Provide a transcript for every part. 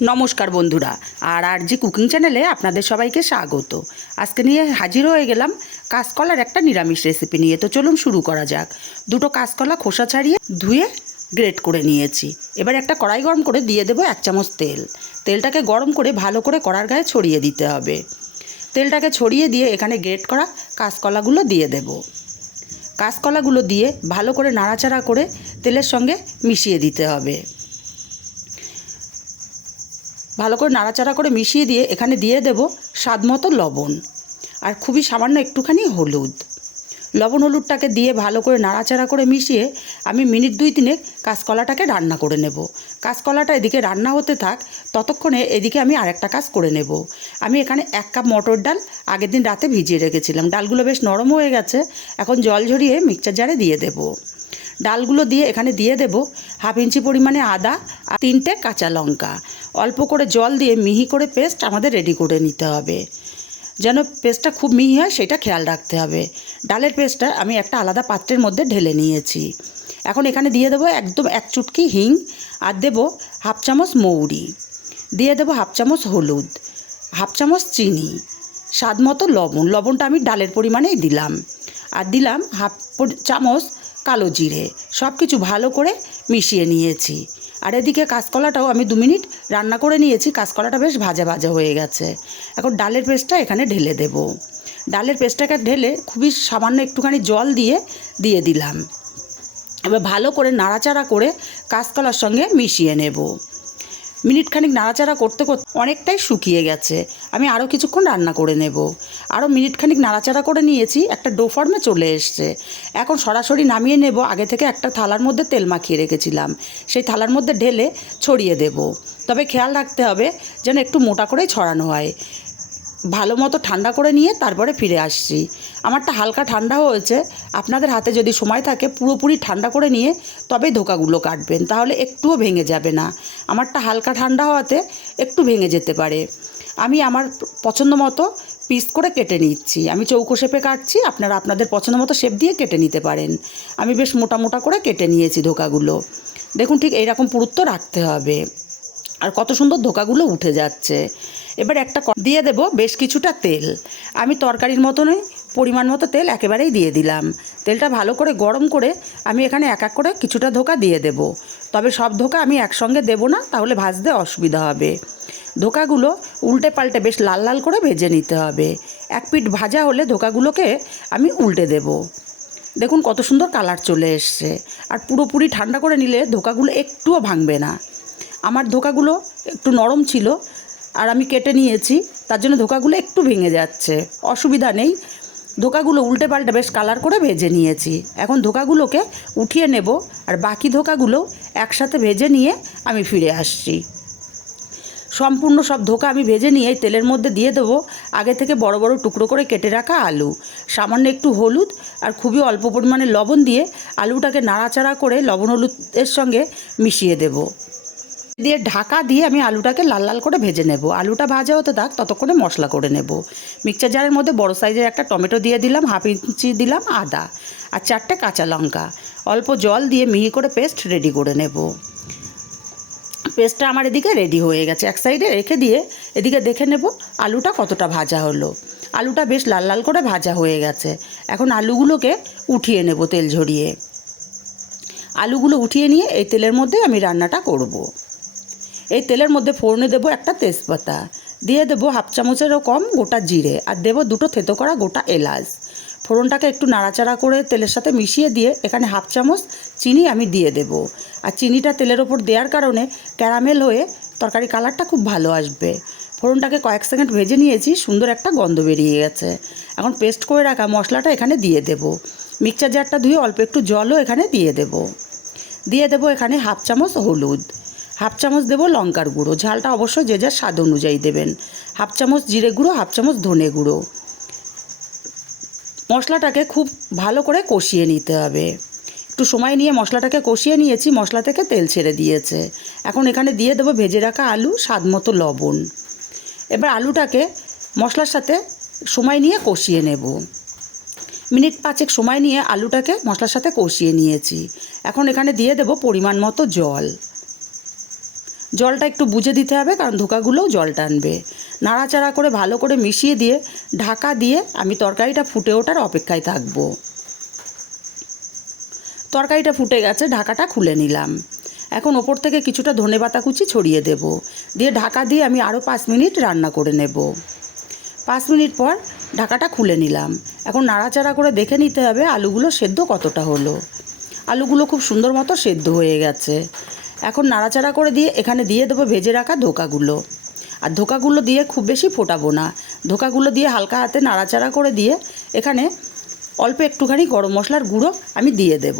নমস্কার বন্ধুরা, আর আর জি কুকিং চ্যানেলে আপনাদের সবাইকে স্বাগত। আজকে নিয়ে হাজির হয়ে গেলাম কাঁচকলার একটা নিরামিষ রেসিপি নিয়ে। তো চলুন শুরু করা যাক। দুটো কাঁচকলা খোসা ছাড়িয়ে ধুয়ে গ্রেট করে নিয়েছি। এবার একটা কড়াই গরম করে দিয়ে দেবো এক চামচ তেল। তেলটাকে গরম করে ভালো করে কড়ার গায়ে ছড়িয়ে দিতে হবে। তেলটাকে ছড়িয়ে দিয়ে এখানে গ্রেট করা কাঁচকলাগুলো দিয়ে দেব। কাঁচকলাগুলো দিয়ে ভালো করে নাড়াচাড়া করে তেলের সঙ্গে মিশিয়ে দিতে হবে। ভালো করে নাড়াচাড়া করে মিশিয়ে দিয়ে এখানে দিয়ে দেব স্বাদ মতো লবণ। আর খুবই সামান্য একটুখানি হলুদ। লবণ হলুদটাকে দিয়ে ভালো করে নাড়াচাড়া করে মিশিয়ে আমি মিনিট দুই তিনেক কাঁচকলাটাকে রান্না করে নেব। কাঁচকলাটা এদিকে রান্না হতে থাক, ততক্ষণে এদিকে আমি আরেকটা কাজ করে নেব। আমি এখানে এক কাপ মটর ডাল আগের দিন রাতে ভিজিয়ে রেখেছিলাম। ডালগুলো বেশ নরম হয়ে গেছে, এখন জল ঝরিয়ে মিক্সচার জারে দিয়ে দেবো। ডালগুলো দিয়ে এখানে দিয়ে দেব হাফ ইঞ্চি পরিমাণে আদা আর তিনটে কাঁচা লঙ্কা। অল্প করে জল দিয়ে মিহি করে পেস্ট আমাদের রেডি করে নিতে হবে। যেন পেস্টটা খুব মিহি হয় সেটা খেয়াল রাখতে হবে। ডালের পেস্টটা আমি একটা আলাদা পাত্রের মধ্যে ঢেলে নিয়েছি। এখন এখানে দিয়ে দেবো একদম এক চুটকি হিং আর দেবো হাফ চামচ মৌরি। দিয়ে দেবো হাফ চামচ হলুদ, হাফ চামচ চিনি, স্বাদ মতো লবণ। লবণটা আমি ডালের পরিমাণেই দিলাম। আর দিলাম হাফ চামচ কালো জিরে সব কিছু ভালো করে মিশিয়ে নিয়েছি। আর এদিকে কাঁচকলাটাও আমি দু মিনিট রান্না করে নিয়েছি, কাঁচকলাটা বেশ ভাজা ভাজা হয়ে গেছে। এখন ডালের পেস্টটা এখানে ঢেলে দেব। ডালের পেস্টটাকে ঢেলে খুবই সামান্য একটুখানি জল দিয়ে দিয়ে দিলাম। এবার ভালো করে নাড়াচাড়া করে কাঁচকলার সঙ্গে মিশিয়ে নেব। মিনিট খানিক নাড়াচাড়া করতে করতে অনেকটাই শুকিয়ে গেছে। আমি আরও কিছুক্ষণ রান্না করে নেব। আরও মিনিট খানিক নাড়াচাড়া করে নিয়েছি, একটা ডো ফর্মে চলে এসছে। এখন সরাসরি নামিয়ে নেব, আগে থেকে একটা থালার মধ্যে তেল মাখিয়ে রেখেছিলাম। সেই থালার মধ্যে ঢেলে ছড়িয়ে দেব। তবে খেয়াল রাখতে হবে যেন একটু মোটা করেই ছড়ানো হয়। ভালো মতো ঠান্ডা করে নিয়ে তারপরে ফিরে আসছি। আমারটা হালকা ঠান্ডা হয়েছে। আপনাদের হাতে যদি সময় থাকে পুরোপুরি ঠান্ডা করে নিয়ে তবেই ধোকাগুলো কাটবেন, তাহলে একটুও ভেঙে যাবে না। আমারটা হালকা ঠান্ডা হওয়াতে একটু ভেঙে যেতে পারে। আমি আমার পছন্দ মতো পিস করে কেটে নিচ্ছি। আমি চৌকো শেপে কাটছি, আপনারা আপনাদের পছন্দ মতো শেপ দিয়ে কেটে নিতে পারেন। আমি বেশ মোটা মোটা করে কেটে নিয়েছি ধোকাগুলো। দেখুন ঠিক এইরকম পুরুত্ব রাখতে হবে। আর কত সুন্দর ধোকাগুলো উঠে যাচ্ছে। এবার একটা দিয়ে দেব বেশ কিছুটা তেল। আমি তরকারির মতনই পরিমাণ মতো তেল একেবারেই দিয়ে দিলাম। তেলটা ভালো করে গরম করে আমি এখানে এক এক করে কিছুটা ধোকা দিয়ে দেব। তবে সব ধোকা আমি একসঙ্গে দেব না, তাহলে ভাজতে অসুবিধা হবে। ধোকাগুলো উল্টে পাল্টে বেশ লাল লাল করে ভেজে নিতে হবে। এক পিঠ ভাজা হলে ধোকাগুলোকে আমি উল্টে দেব। দেখুন কত সুন্দর কালার চলে এসছে। আর পুরোপুরি ঠান্ডা করে নিলে ধোকাগুলো একটুও ভাঙবে না। আমার ধোকাগুলো একটু নরম ছিল আর আমি কেটে নিয়েছি, তার জন্য ধোকাগুলো একটু ভেঙে যাচ্ছে। অসুবিধা নেই। ধোকাগুলো উল্টে পাল্টে বেশ কালার করে ভেজে নিয়েছি। এখন ধোকাগুলোকে উঠিয়ে নেব আর বাকি ধোকাগুলো একসাথে ভেজে নিয়ে আমি ফিরে আসছি। সম্পূর্ণ সব ধোকা আমি ভেজে নিয়ে তেলের মধ্যে দিয়ে দেবো আগে থেকে বড় বড় টুকরো করে কেটে রাখা আলু। সামান্য একটু হলুদ আর খুবই অল্প পরিমাণে লবণ দিয়ে আলুটাকে নাড়াচাড়া করে লবণ হলুদের সঙ্গে মিশিয়ে দেব। দিয়ে ঢাকা দিয়ে আমি আলুটাকে লাল লাল করে ভেজে নেব। আলুটা ভাজা হতে থাক, ততক্ষণে মশলা করে নেব। মিক্সচার জারের মধ্যে বড় সাইজের একটা টমেটো দিয়ে দিলাম, হাফ ইঞ্চি দিলাম আদা আর চারটে কাঁচা লঙ্কা। অল্প জল দিয়ে মিহি করে পেস্ট রেডি করে নেব। পেস্টটা আমার এদিকে রেডি হয়ে গেছে। এক সাইডে রেখে দিয়ে এদিকে দেখে নেব আলুটা কতটা ভাজা হলো। আলুটা বেশ লাল লাল করে ভাজা হয়ে গেছে। এখন আলুগুলোকে উঠিয়ে নেব তেল ঝরিয়ে। আলুগুলো উঠিয়ে নিয়ে এই তেলের মধ্যে আমি রান্নাটা করব। এই তেলের মধ্যে ফোড়নে দেবো একটা তেজপাতা, দিয়ে দেবো হাফ চামচেরও কম গোটা জিরে, আর দেবো দুটো থেতো করা গোটা এলাচ। ফোড়নটাকে একটু নাড়াচাড়া করে তেলের সাথে মিশিয়ে দিয়ে এখানে হাফ চামচ চিনি আমি দিয়ে দেব। আর চিনিটা তেলের ওপর দেওয়ার কারণে ক্যারামেল হয়ে তরকারি কালারটা খুব ভালো আসবে। ফোড়নটাকে কয়েক সেকেন্ড ভেজে নিয়েছি, সুন্দর একটা গন্ধ বেরিয়ে গেছে। এখন পেস্ট করে রাখা মশলাটা এখানে দিয়ে দেব। মিক্সচার জারটা ধুয়ে অল্প একটু জলও এখানে দিয়ে দেব। দিয়ে দেবো এখানে হাফ চামচ হলুদ। হাফ চামচ দেবো লঙ্কার গুঁড়ো। ঝালটা অবশ্য যে যার স্বাদ অনুযায়ী দেবেন। হাফ চামচ জিরে গুঁড়ো, হাফ চামচ ধনে গুঁড়ো। মশলাটাকে খুব ভালো করে কষিয়ে নিতে হবে। একটু সময় নিয়ে মশলাটাকে কষিয়ে নিয়েছি, মশলা থেকে তেল ছেড়ে দিয়েছে। এখন এখানে দিয়ে দেবো ভেজে রাখা আলু, স্বাদ মতো লবণ। এবার আলুটাকে মশলার সাথে সময় নিয়ে কষিয়ে নেব। মিনিট পাঁচেক সময় নিয়ে আলুটাকে মশলার সাথে কষিয়ে নিয়েছি। এখন এখানে দিয়ে দেব পরিমাণ মতো জল। জলটা একটু বুঝে দিতে হবে, কারণ ধোকাগুলোও জল টানবে। নাড়াচাড়া করে ভালো করে মিশিয়ে দিয়ে, ঢাকা দিয়ে আমি তরকারিটা ফুটে ওঠার অপেক্ষায় থাকব। তরকারিটা ফুটে গেছে, ঢাকাটা খুলে নিলাম। এখন ওপর থেকে কিছুটা ধনে পাতা কুচি ছড়িয়ে দেব। দিয়ে ঢাকা দিয়ে আমি আরও পাঁচ মিনিট রান্না করে নেব। পাঁচ মিনিট পর ঢাকাটা খুলে নিলাম। এখন নাড়াচাড়া করে দেখে নিতে হবে আলুগুলো সেদ্ধ কতটা হলো। আলুগুলো খুব সুন্দর মতো সেদ্ধ হয়ে গেছে। এখন নাড়াচাড়া করে দিয়ে এখানে দিয়ে দেবো ভেজে রাখা ধোকাগুলো। আর ধোকাগুলো দিয়ে খুব বেশি ফোটাবো না। ধোকাগুলো দিয়ে হালকা হাতে নাড়াচাড়া করে দিয়ে এখানে অল্প একটুখানি গরম মশলার গুঁড়ো আমি দিয়ে দেব।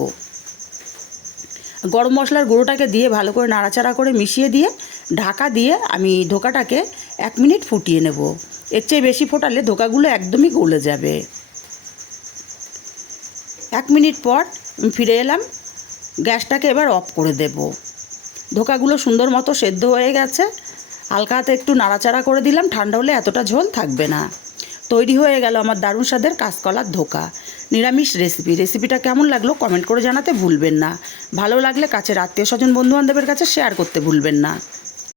গরম মশলার গুঁড়োটাকে দিয়ে ভালো করে নাড়াচাড়া করে মিশিয়ে দিয়ে ঢাকা দিয়ে আমি ধোকাটাকে এক মিনিট ফুটিয়ে নেব। এর চেয়ে বেশি ফোটালে ধোকাগুলো একদমই গলে যাবে। এক মিনিট পর ফিরে এলাম। গ্যাসটাকে এবার অফ করে দেব। ধোকাগুলো সুন্দর মতো সেদ্ধ হয়ে গেছে। হালকা হাতে একটু নাড়াচাড়া করে দিলাম, ঠান্ডা হলে এতটা ঝোল থাকবে না। তৈরি হয়ে গেল আমার দারুণ স্বাদের কাঁচকলার ধোকা। নিরামিষ রেসিপি রেসিপিটা কেমন লাগল কমেন্ট করে জানাতে ভুলবেন না। ভালো লাগলে কাছের আত্মীয় স্বজন বন্ধুবান্ধবের কাছে শেয়ার করতে ভুলবেন না।